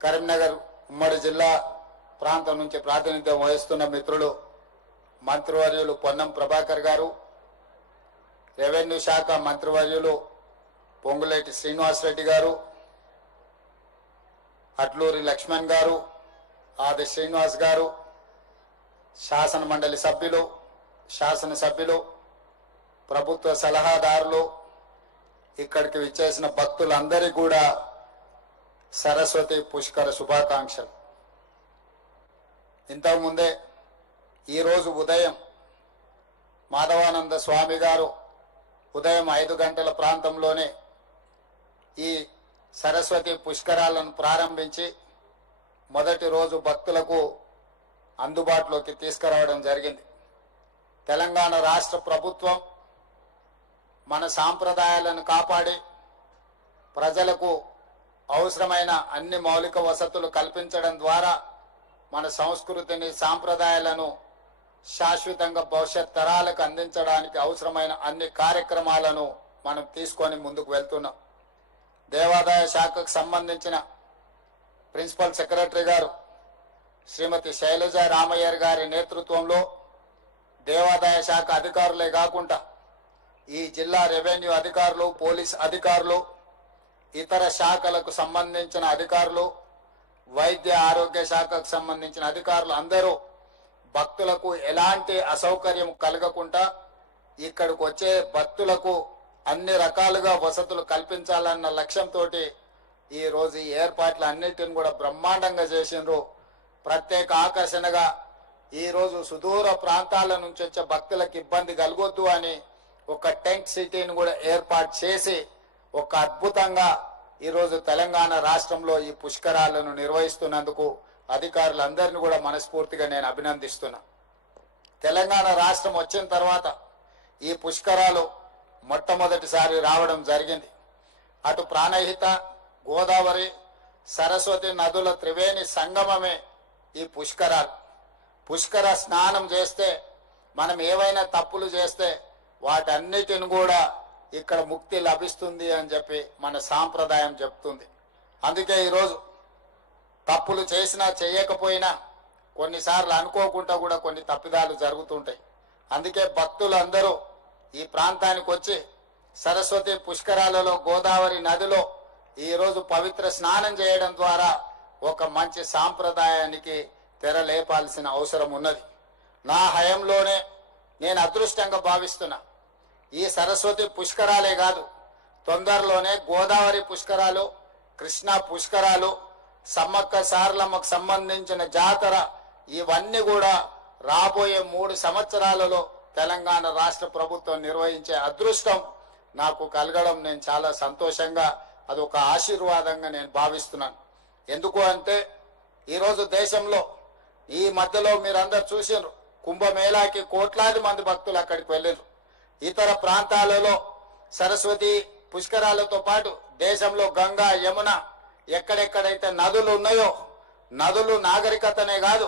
కరీంనగర్ ఉమ్మడి జిల్లా ప్రాంతం నుంచి ప్రాతినిధ్యం వహిస్తున్న మిత్రులు మంత్రివర్యులు పొన్నం ప్రభాకర్ గారు, రెవెన్యూ శాఖ మంత్రివర్యులు పొంగులేటి శ్రీనివాసరెడ్డి గారు, అట్లూరి లక్ష్మణ్ గారు, ఆది శ్రీనివాస్ గారు, శాసన మండలి సభ్యులు, శాసనసభ్యులు, ప్రభుత్వ సలహాదారులు, ఇక్కడికి విచ్చేసిన భక్తులందరికీ కూడా సరస్వతి పుష్కర శుభాకాంక్షలు. ఇంతకుముందే ఈరోజు ఉదయం మాధవానంద స్వామి గారు ఉదయం 5 గంటల ప్రాంతంలోనే ఈ సరస్వతి పుష్కరాలను ప్రారంభించి మొదటి రోజు భక్తులకు అందుబాటులోకి తీసుకురావడం జరిగింది. తెలంగాణ రాష్ట్ర ప్రభుత్వం మన సాంప్రదాయాలను కాపాడి ప్రజలకు అవసరమైన అన్ని మౌలిక వసతులు కల్పించడం ద్వారా మన సంస్కృతిని, సాంప్రదాయాలను శాశ్వతంగా భవిష్యత్ తరాలకు అందించడానికి అవసరమైన అన్ని కార్యక్రమాలను మనం తీసుకొని ముందుకు వెళ్తున్నాం. దేవాదాయ శాఖకు సంబంధించిన ప్రిన్సిపల్ సెక్రటరీ గారు శ్రీమతి శైలజ రామయ్యర్ గారి నేతృత్వంలో దేవాదాయ శాఖ అధికారులే కాకుండా ఈ జిల్లా రెవెన్యూ అధికారులు, పోలీస్ అధికారులు, ఇతర శాఖలకు సంబంధించిన అధికారులు, వైద్య ఆరోగ్య శాఖకు సంబంధించిన అధికారులు అందరూ భక్తులకు ఎలాంటి అసౌకర్యం కలగకుండా ఇక్కడికి వచ్చే భక్తులకు అన్ని రకాలుగా వసతులు కల్పించాలన్న లక్ష్యంతో ఈ రోజు ఈ ఏర్పాట్ల అన్నిటిని కూడా బ్రహ్మాండంగా చేసిండ్రు. ప్రత్యేక ఆకర్షణగా ఈరోజు సుదూర ప్రాంతాల నుంచి వచ్చే భక్తులకు ఇబ్బంది కలగొద్దు అని ఒక టెంట్ సిటీని కూడా ఏర్పాటు చేసి ఒక అద్భుతంగా ఈరోజు తెలంగాణ రాష్ట్రంలో ఈ పుష్కరాలను నిర్వహిస్తున్నందుకు అధికారులందరినీ కూడా మనస్ఫూర్తిగా నేను అభినందిస్తున్నా. తెలంగాణ రాష్ట్రం వచ్చిన తర్వాత ఈ పుష్కరాలు మొట్టమొదటిసారి రావడం జరిగింది. అటు ప్రాణహిత, గోదావరి, సరస్వతి నదుల త్రివేణి సంగమమే ఈ పుష్కరాలు. పుష్కర స్నానం చేస్తే మనం ఏవైనా తప్పులు చేస్తే వాటన్నిటిని కూడా ఇక్కడ ముక్తి లభిస్తుంది అని చెప్పి మన సాంప్రదాయం చెప్తుంది. అందుకే ఈరోజు తప్పులు చేసినా చేయకపోయినా కొన్నిసార్లు అనుకోకుండా కూడా కొన్ని తప్పిదాలు జరుగుతుంటాయి. అందుకే భక్తులందరూ ఈ ప్రాంతానికి వచ్చి సరస్వతి పుష్కరాలలో గోదావరి నదిలో ఈరోజు పవిత్ర స్నానం చేయడం ద్వారా ఒక మంచి సాంప్రదాయానికి తెరలేపాల్సిన అవసరం ఉన్నది. నా హయంలోనే నేను అదృష్టంగా భావిస్తున్నా. ఈ సరస్వతి పుష్కరాలే కాదు, తొందరలోనే గోదావరి పుష్కరాలు, కృష్ణా పుష్కరాలు, సమ్మక్క సారలమ్మకు సంబంధించిన జాతర, ఇవన్నీ కూడా రాబోయే 3 సంవత్సరాలలో తెలంగాణ రాష్ట్ర ప్రభుత్వం నిర్వహించే అదృష్టం నాకు కలగడం నేను చాలా సంతోషంగా, అదొక ఆశీర్వాదంగా నేను భావిస్తున్నాను. ఎందుకు అంటే ఈరోజు దేశంలో ఈ మధ్యలో మీరందరూ చూసినారు, కుంభమేళాకి కోట్లాది మంది భక్తులు అక్కడికి వెళ్ళారు. ఇతర ప్రాంతాలలో సరస్వతి పుష్కరాలతో పాటు దేశంలో గంగా, యమున, ఎక్కడెక్కడైతే నదులు ఉన్నాయో, నదులు నాగరికతనే కాదు,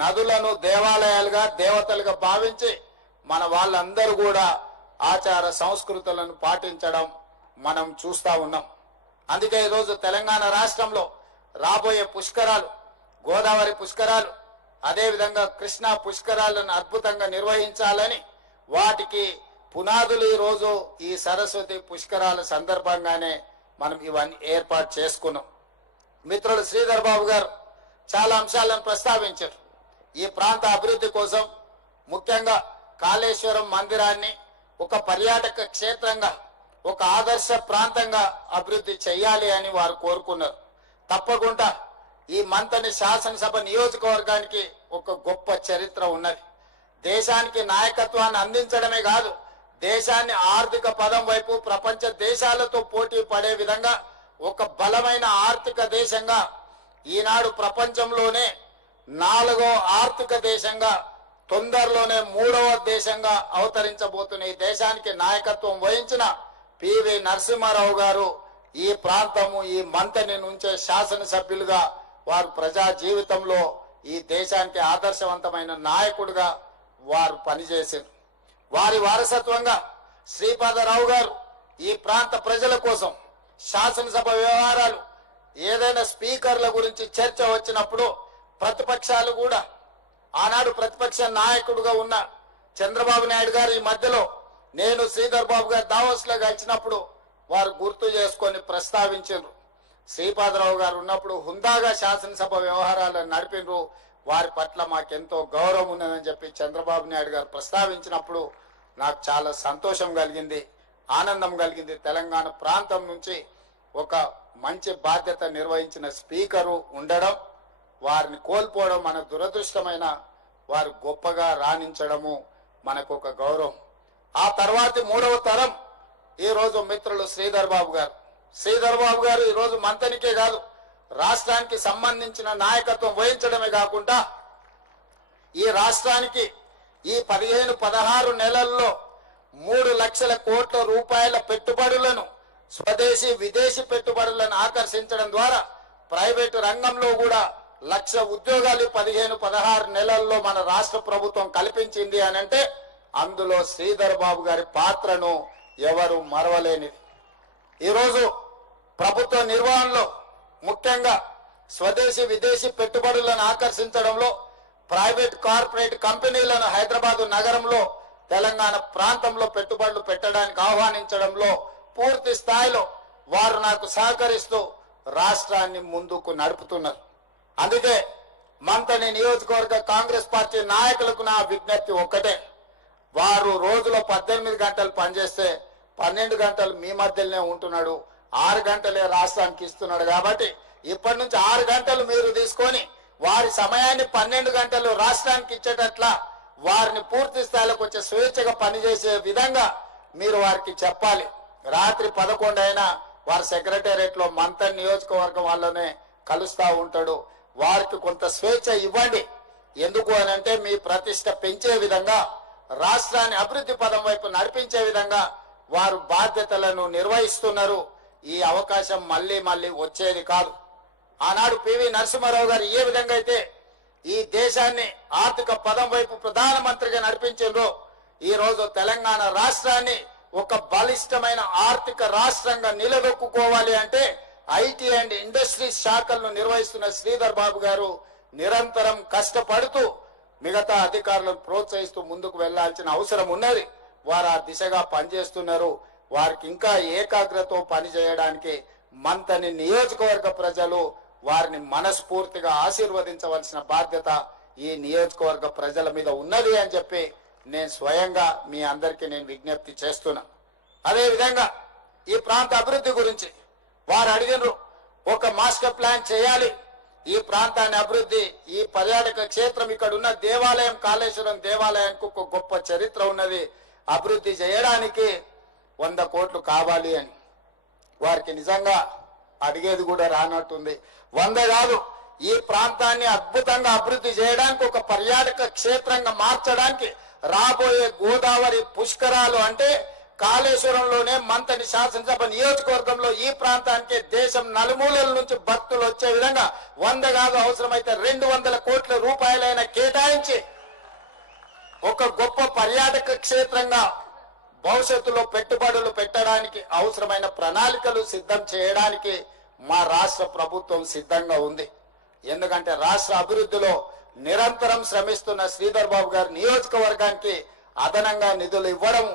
నదులను దేవాలయాలుగా, దేవతలుగా భావించి మన వాళ్ళందరూ కూడా ఆచార సంస్కృతులను పాటించడం మనం చూస్తా ఉన్నాం. అందుకే ఈరోజు తెలంగాణ రాష్ట్రంలో రాబోయే పుష్కరాలు, గోదావరి పుష్కరాలు, అదేవిధంగా కృష్ణా పుష్కరాలను అద్భుతంగా నిర్వహించాలని వాటికి పునాదులు ఈరోజు ఈ సరస్వతి పుష్కరాల సందర్భంగానే మనం ఇవన్నీ ఏర్పాటు చేసుకున్నాం. మిత్రుడు శ్రీధర్ బాబు గారు చాలా అంశాలను ప్రస్తావించారు. ఈ ప్రాంత అభివృద్ధి కోసం ముఖ్యంగా కాళేశ్వరం మందిరాన్ని ఒక పర్యాటక క్షేత్రంగా, ఒక ఆదర్శ ప్రాంతంగా అభివృద్ధి చేయాలి అని వారు కోరుకున్నారు. తప్పకుండా ఈ మంతని శాసనసభ నియోజకవర్గానికి ఒక గొప్ప చరిత్ర ఉన్నది. దేశానికి నాయకత్వాన్ని అందించడమే కాదు, దేశాన్ని ఆర్థిక పదం వైపు ప్రపంచ దేశాలతో పోటీ పడే విధంగా ఒక బలమైన ఆర్థిక దేశంగా, ఈనాడు ప్రపంచంలోనే 4వ ఆర్థిక దేశంగా, తొందరలోనే 3వ దేశంగా అవతరించబోతున్న ఈ దేశానికి నాయకత్వం వహించిన పివి నరసింహారావు గారు ఈ ప్రాంతము, ఈ మంతని నుంచే శాసనసభ్యులుగా వారు ప్రజా జీవితంలో ఈ దేశానికి ఆదర్శవంతమైన నాయకుడిగా వారు పనిచేశారు. వారి వారసత్వంగా శ్రీపాదరావు గారు ఈ ప్రాంత ప్రజల కోసం శాసనసభ వ్యవహారాలు ఏదైనా స్పీకర్ల గురించి చర్చ వచ్చినప్పుడు ప్రతిపక్షాలు కూడా ఆనాడు ప్రతిపక్ష నాయకుడుగా ఉన్న చంద్రబాబు నాయుడు గారు ఈ మధ్యలో నేను శ్రీధర్ బాబు గారు దావోస్లో కలిసినప్పుడు వారు గుర్తు చేసుకొని ప్రస్తావించారు. శ్రీపాదరావు గారు ఉన్నప్పుడు హుందాగా శాసనసభ వ్యవహారాలను నడిపినరు, వారి పట్ల మాకెంతో గౌరవం ఉన్నదని చెప్పి చంద్రబాబు నాయుడు గారు ప్రస్తావించినప్పుడు నాకు చాలా సంతోషం కలిగింది, ఆనందం కలిగింది. తెలంగాణ ప్రాంతం నుంచి ఒక మంచి బాధ్యత నిర్వహించిన స్పీకరు ఉండడం, వారిని కోల్పోవడం మన దురదృష్టమైన, వారు గొప్పగా రాణించడము మనకు ఒక గౌరవం. ఆ తర్వాతి మూడవ తరం ఈరోజు మిత్రులు శ్రీధర్ బాబు గారు. శ్రీధర్ బాబు గారు ఈరోజు మంతనికే కాదు, రాష్ట్రానికి సంబంధించిన నాయకత్వం వహించడమే కాకుండా ఈ రాష్ట్రానికి ఈ 15-16 నెలల్లో 3 లక్షల కోట్ల రూపాయల పెట్టుబడులను, స్వదేశీ విదేశీ పెట్టుబడులను ఆకర్షించడం ద్వారా ప్రైవేటు రంగంలో కూడా 1,00,000 ఉద్యోగాలు 15-16 నెలల్లో మన రాష్ట్ర ప్రభుత్వం కల్పించింది అని అంటే అందులో శ్రీధర్ బాబు గారి పాత్రను ఎవరు మరవలేనిది. ఈరోజు ప్రభుత్వ నిర్వహణలో ముఖ్యంగా స్వదేశీ విదేశీ పెట్టుబడులను ఆకర్షించడంలో, ప్రైవేట్ కార్పొరేట్ కంపెనీలను హైదరాబాదు నగరంలో తెలంగాణ ప్రాంతంలో పెట్టుబడులు పెట్టడానికి ఆహ్వానించడంలో పూర్తి స్థాయిలో వారు నాకు సహకరిస్తూ రాష్ట్రాన్ని ముందుకు నడుపుతున్నారు. అందుకే మంతని నియోజకవర్గ కాంగ్రెస్ పార్టీ నాయకులకు నా విజ్ఞప్తి ఒక్కటే, వారు రోజులో 18 గంటలు పనిచేస్తే 12 గంటలు మీ మధ్యలోనే ఉంటున్నాడు, 6 గంటలే రాష్ట్రానికి ఇస్తున్నాడు. కాబట్టి ఇప్పటి నుంచి 6 గంటలు మీరు తీసుకొని వారి సమయాన్ని 12 గంటలు రాష్ట్రానికి ఇచ్చేటట్లా వారిని పూర్తి స్థాయిలోకి వచ్చే స్వేచ్ఛగా పనిచేసే విధంగా మీరు వారికి చెప్పాలి. రాత్రి 11 అయినా వారి సెక్రటేరియట్ లో మంతన్ నియోజకవర్గం వాళ్ళనే కలుస్తా ఉంటాడు. వారికి కొంత స్వేచ్ఛ ఇవ్వండి. ఎందుకు అని అంటే మీ ప్రతిష్ట పెంచే విధంగా, రాష్ట్రాన్ని అభివృద్ధి పదం వైపు నడిపించే విధంగా వారు బాధ్యతలను నిర్వహిస్తున్నారు. ఈ అవకాశం మళ్ళీ మళ్ళీ వచ్చేది కాదు. ఆనాడు పివి నరసింహారావు గారు ఏ విధంగా అయితే ఈ దేశాన్ని ఆర్థిక పదం వైపు ప్రధానమంత్రిగా నడిపించారో, ఈ రోజు తెలంగాణ రాష్ట్రాన్ని ఒక బలిష్టమైన ఆర్థిక రాష్ట్రంగా నిలదొక్కుకోవాలి అంటే ఐటీ అండ్ ఇండస్ట్రీస్ శాఖలను నిర్వహిస్తున్న శ్రీధర్ బాబు గారు నిరంతరం కష్టపడుతూ మిగతా అధికారులను ప్రోత్సహిస్తూ ముందుకు వెళ్లాల్సిన అవసరం ఉన్నది. వారు ఆ దిశగా పనిచేస్తున్నారు. వారికి ఇంకా ఏకాగ్రతతో పనిచేయడానికి మంతని నియోజకవర్గ ప్రజలు వారిని మనస్ఫూర్తిగా ఆశీర్వదించవలసిన బాధ్యత ఈ నియోజకవర్గ ప్రజల మీద ఉన్నది అని చెప్పి నేను స్వయంగా మీ అందరికీ నేను విజ్ఞప్తి చేస్తున్నా. అదేవిధంగా ఈ ప్రాంత అభివృద్ధి గురించి వారు అడిగినారు, ఒక మాస్టర్ ప్లాన్ చేయాలి, ఈ ప్రాంతాన్ని అభివృద్ధి, ఈ పర్యాటక క్షేత్రం, ఇక్కడ ఉన్న దేవాలయం, కాళేశ్వరం దేవాలయానికి ఒక గొప్ప చరిత్ర ఉన్నది, అభివృద్ధి చేయడానికి 100 కోట్లు కావాలి అని. వారికి నిజంగా అడిగేది కూడా రానట్టుంది. 100 కాదు, ఈ ప్రాంతాన్ని అద్భుతంగా అభివృద్ధి చేయడానికి, ఒక పర్యాటక క్షేత్రంగా మార్చడానికి రాబోయే గోదావరి పుష్కరాలు అంటే కాళేశ్వరంలోనే మంతని శాసనసభ నియోజకవర్గంలో ఈ ప్రాంతానికి దేశం నలుమూలల నుంచి భక్తులు వచ్చే విధంగా 100 కాదు, అవసరమైతే 200 కోట్ల రూపాయలైనా కేటాయించి ఒక గొప్ప పర్యాటక క్షేత్రంగా భవిష్యత్తులో పెట్టుబడులు పెట్టడానికి అవసరమైన ప్రణాళికలు సిద్ధం చేయడానికి మా రాష్ట్ర ప్రభుత్వం సిద్ధంగా ఉంది. ఎందుకంటే రాష్ట్ర అభివృద్ధిలో నిరంతరం శ్రమిస్తున్న శ్రీధర్ బాబు గారి నియోజకవర్గానికి అదనంగా నిధులు ఇవ్వడం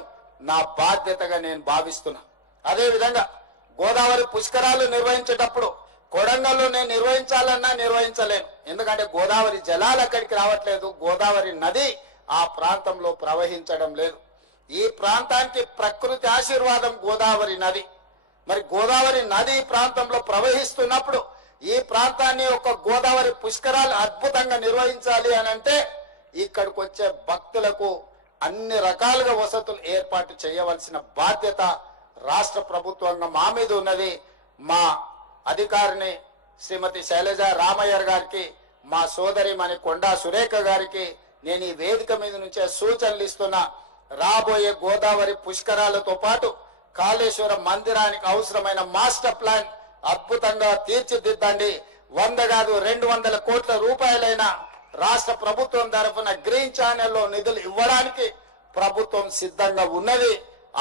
నా బాధ్యతగా నేను భావిస్తున్నా. అదేవిధంగా గోదావరి పుష్కరాలు నిర్వహించేటప్పుడు కొడంగల్లో నేను నిర్వహించాలన్నా నిర్వహించలేను. ఎందుకంటే గోదావరి జలాలు అక్కడికి రావట్లేదు, గోదావరి నది ఆ ప్రాంతంలో ప్రవహించడం లేదు. ఈ ప్రాంతానికి ప్రకృతి ఆశీర్వాదం గోదావరి నది. మరి గోదావరి నది ప్రాంతంలో ప్రవహిస్తున్నప్పుడు ఈ ప్రాంతాన్ని ఒక గోదావరి పుష్కరాలు అద్భుతంగా నిర్వహించాలి అని అంటే ఇక్కడికి వచ్చే భక్తులకు అన్ని రకాలుగా వసతులు ఏర్పాటు చేయవలసిన బాధ్యత రాష్ట్ర ప్రభుత్వంగా మా మీద ఉన్నది. మా అధికారిని శ్రీమతి శైలజ రామయ్యర్ గారికి, మా సోదరిమణి కొండా సురేఖ గారికి నేను ఈ వేదిక మీద నుంచే సూచనలు ఇస్తున్నా. రాబోయే గోదావరి పుష్కరాలతో పాటు కాళేశ్వరం మందిరానికి అవసరమైన మాస్టర్ ప్లాన్ అద్భుతంగా తీర్చిదిద్దండి. 100 కాదు 200 కోట్ల రూపాయలైనా రాష్ట్ర ప్రభుత్వం తరఫున గ్రీన్ ఛానల్లో నిధులు ఇవ్వడానికి ప్రభుత్వం సిద్ధంగా ఉన్నది.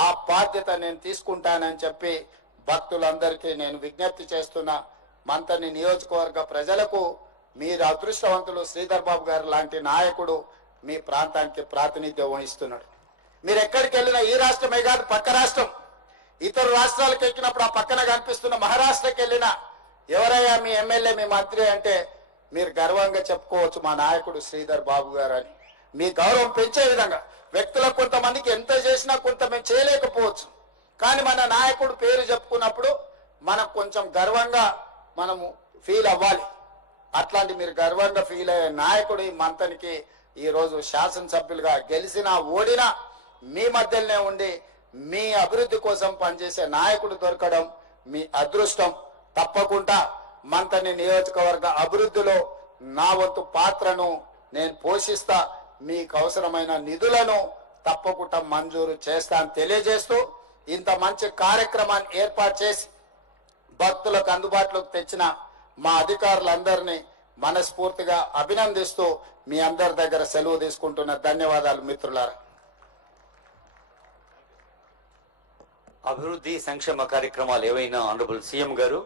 ఆ బాధ్యత నేను తీసుకుంటానని చెప్పి భక్తులందరికీ నేను విజ్ఞప్తి చేస్తున్నా. మంతని నియోజకవర్గ ప్రజలకు మీరు అదృష్టవంతులు. శ్రీధర్ బాబు గారు లాంటి నాయకుడు మీ ప్రాంతానికి ప్రాతినిధ్యం వహిస్తున్నాడు. మీరు ఎక్కడికి వెళ్ళినా, ఈ రాష్ట్రమే కాదు పక్క రాష్ట్రం, ఇతర రాష్ట్రాలకు ఎక్కినప్పుడు ఆ పక్కన కనిపిస్తున్న మహారాష్ట్రకి వెళ్ళినా ఎవరయ్యా మీ ఎమ్మెల్యే, మీ మంత్రి అంటే మీరు గర్వంగా చెప్పుకోవచ్చు మా నాయకుడు శ్రీధర్ బాబు గారు అని. మీ గౌరవం పెంచే విధంగా వ్యక్తులకు కొంతమందికి ఎంత చేసినా కొంత మేము చేయలేకపోవచ్చు, కానీ మన నాయకుడు పేరు చెప్పుకున్నప్పుడు మనకు కొంచెం గర్వంగా మనము ఫీల్ అవ్వాలి. అట్లాంటి మీరు గర్వంగా ఫీల్ అయ్యే నాయకుడు ఈ మంతనికి ఈరోజు శాసనసభ్యులుగా గెలిచినా ఓడినా మీ మధ్యలోనే ఉండి మీ అభివృద్ధి కోసం పనిచేసే నాయకుడు దొరకడం మీ అదృష్టం. తప్పకుండా మంతని నియోజకవర్గ అభివృద్ధిలో నా వంతు పాత్రను నేను పోషిస్తా. మీకు అవసరమైన నిధులను తప్పకుండా మంజూరు చేస్తా అని తెలియజేస్తూ, ఇంత మంచి కార్యక్రమాన్ని ఏర్పాటు చేసి భక్తులకు అందుబాటులోకి తెచ్చిన మా అధికారులందరినీ మనస్ఫూర్తిగా అభినందిస్తూ మీ అందరి దగ్గర సెలవు తీసుకుంటున్న ధన్యవాదాలు మిత్రులారా. అభివృద్ధి సంక్షేమ కార్యక్రమాలు ఏవైనా ఆనరబుల్ సీఎం గారు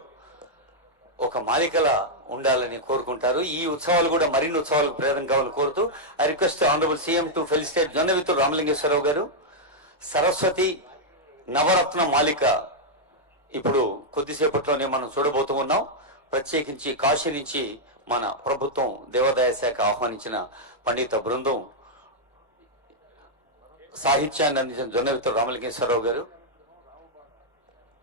ఒక మాలికలా ఉండాలని కోరుకుంటారు. ఈ ఉత్సవాలు కూడా మరిన్ని ఉత్సవాలకు ప్రేరణ కావాలని కోరుతూ I request honourable CM to felicitate Jonnavittudu Ramalingeswararao గారు. సరస్వతి నవరత్న మాలిక ఇప్పుడు కొద్దిసేపట్లోనే మనం చూడబోతూ ఉన్నాం. ప్రత్యేకించి కాశీ నుంచి మన ప్రభుత్వం దేవాదాయ శాఖ ఆహ్వానించిన పండిత బృందం సాహిత్యాన్ని అందించిన జొన్నవిత్తుడు రామలింగేశ్వరరావు గారు.